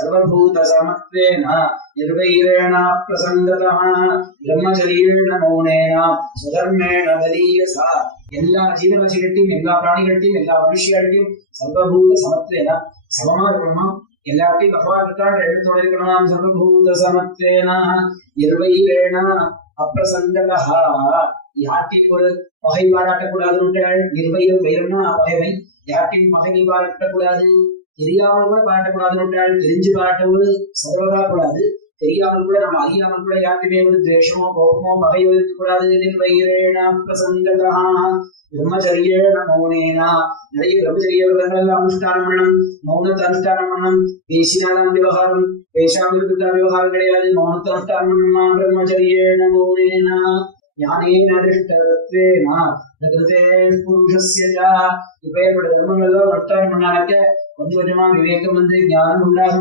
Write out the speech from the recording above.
सर्वभूत समत्वेन निर्वैरेण प्रसंगतः ब्रह्मचर्येण मौनेन स्वधर्मेण दलीयसा எல்லா ஜீவராசிகள்ட்டையும் எல்லா பிராணிகள்ட்டையும் எல்லா மனுஷியாள்ட்டையும் சர்வபூத சமத்வேன சமமா இருக்கணுமா எல்லாத்தையும் பகவான் இருக்கான்ற எண்ணத்தோட இருக்கணும். சர்வபூத சமத்வேன நிர்வைரேண அப்பிரசங்கதः யார்ட்டையும் ஒரு பகை பாராட்டக்கூடாதுன்னு நிர்வைரம் வைரம்னா பகைமை யார்ட்டையும் பகைமை பாராட்டக்கூடாது தெரியாமல் கூட பாராட்டக்கூடாதுன்னு தெரிஞ்சு பாராட்டவது சர்வதா கூடாது தெரியாமல் கூட நம்ம அறியாமல் கூட யாருக்குமே ஒரு துவேஷமோ கோபமோ பகையோ இருக்கக்கூடாது. நிர்வைரேண பிரசங்கதா பிரம்மச்சரியேன மௌனேனா நிறைய பிரம்மச்சரிய விரதங்கள் அனுஷ்டானம் பண்ணணும் மௌனத்தை அனுஷ்டானம் பண்ணணும் பேசினாதான் விவகாரம் பேசாமல் இருக்கிற விவகாரம் கிடையாது மௌனத்தை அனுஷ்டானம் பண்ணணுமா பிரம்மச்சரியேன மௌனேனா ஞானேன திருஷ்டத்வேனா கிருதே புருஷஸ்ய இப்ப ஏற்பட்ட தர்மங்கள் அனுஷ்டானம் பண்ணாக்க கொஞ்சம் கொஞ்சமா விவேகம் வந்து ஞானம் உண்டாகும்.